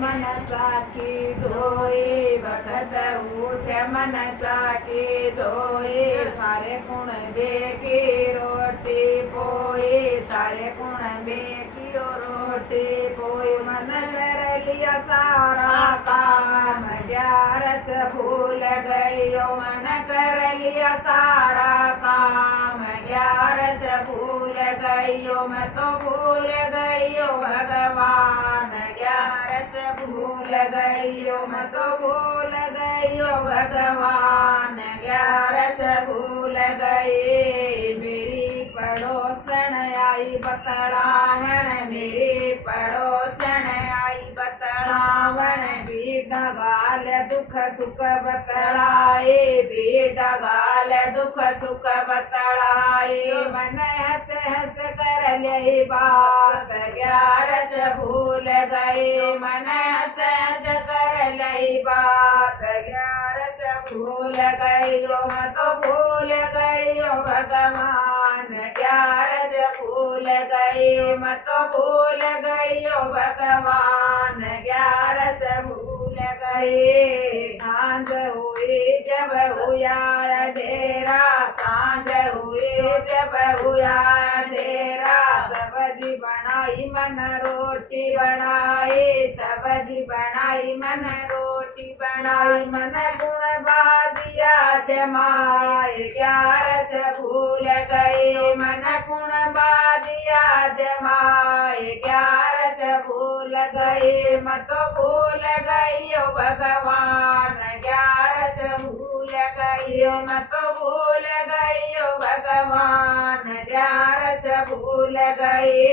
मन चाकी धोए भगत उठ मन चाकी धोए सारे कुण बेकी रोटी पोए सारे कुण बेकी रोटी पोए मन कर लिया सारा काम ग्यारस भूल गयो मन कर लिया सारा काम ग्यारस भूल गयो मैं तो भूल गयो भगवान ग्यारस भूल गयो मैं तो भूल गयो भगवान ग्यारस भूल गए मेरी पड़ोसन आई बतड़ावण मेरी पड़ोसन आई बतड़ावण बेटा गाल दुख सुख बतड़ाए बेटा गाल दुख सुख बतड़ाए मन हंस हंस कर ले बात ग्यारस भूल गए मन हंस हंस कर ले बात ग्यारस भूल गयो मैं तो भूल गयो भगवान ग्यारस भूल गए मैं तो भूल गयो भगवान ग्यारस भूल गए सांझ हुई जब हुआ अंधेरा सांझ हुई जब हुआ अंधेरा सब्जी बनाई मन रोटी बनाई सब्जी बनाई मन रोटी बनाई मन गुण बादिया जमाए ग्यारस भूल गए मन गुण बादिया जमाए ग्यारस भूल गए मैं तो भूल गई भगवान ग्यारस भूल गई मैं तो भूल गई भगवान ग्यारस भूल गए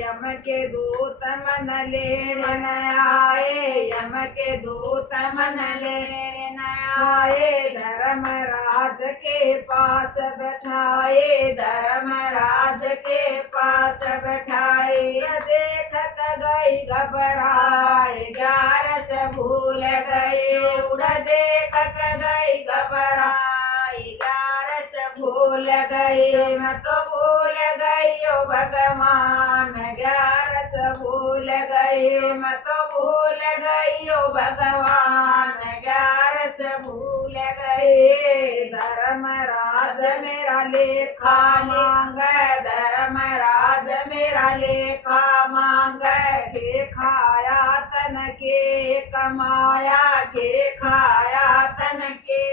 यम के दूत मन लेने आए यम के दूत मन लेने आए धर्मराज के पास बैठाए धर्मराज के पास बैठाए देख गई घबराए ग्यारस भूल गए उड़ देख गई घबराए ग्यारस भूल गए मैं तो भूल गई भगवान ग्यारस भूल गए मैं तो भूल गई भगवान ग्यारस भूल गए धर्मराज मेरा लेखा मांग धर्मराज मेरा लेखा मांग के खाया तन के कमाया के खाया तन के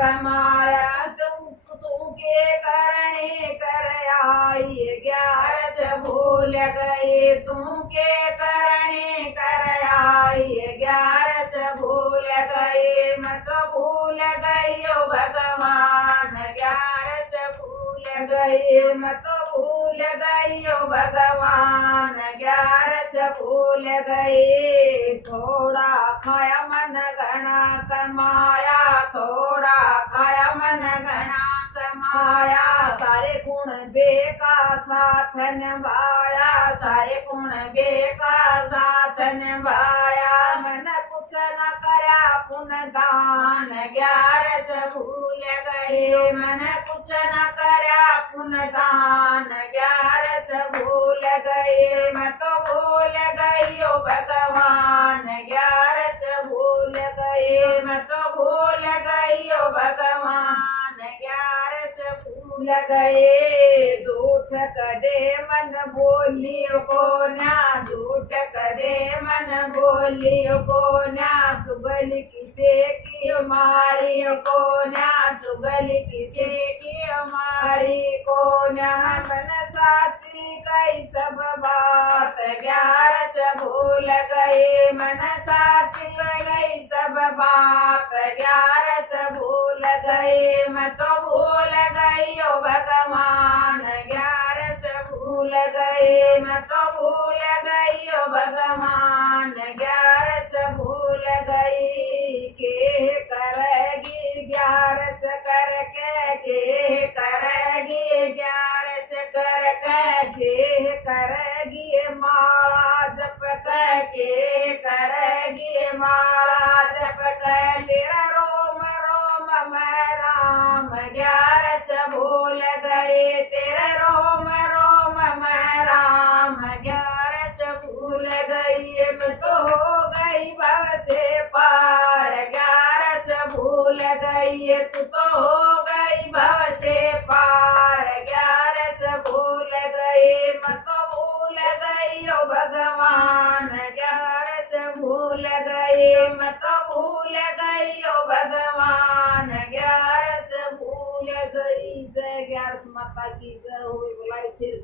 कमाया तू के करने कर आई ग्यारस भूल गए तू के करने कर आई ग्यारस भूल गए मैं तो भूल गई भगवान ग्यारस भूल गए मैं तो भूल गई भगवान ग्यारस भूल गए थोड़ा खाया मन घना कमाया थोड़ा खाया मन घना कमाया सारे गुण बेका साथ निभाया सारे गुण बेका साथ निभाया मन कुछ न करा पुन दान ग्यारस भूल गए मन कुछ न करा पुन दान ग्यारस भूल गए मैं तो भूल गई भगवान ग्यारस भूल गए मैं तो भूल गई भगवान ग्यारस भूल गए झूठ कदे मन बोलियो को ना झूठ कदे मन बोलियो को ना चुगल किसे की मारी को ना चुगल किसे की मारी को ना मन साथी कई सब बात ग्यारस भूल गए मन साथी गई सब बात ग्यारस भूल गए मैं तो भूल गई भगवान ग्यारस भूल गए मैं तो भूल गई भगवान ग्यारस भूल गई के करेगी ग्यारस करके के करेगी ग्यारस करके के करेगी माला जप के करेगी माला जप तेरा रोम रोम मैं राम ग्यारस भूल गए तेरा रोम रोम मैं राम ग्यारस भूल गई गई ओ भगवान, 11 भूल गई। जय 11 माता की जय। हो गई बुलाई फिर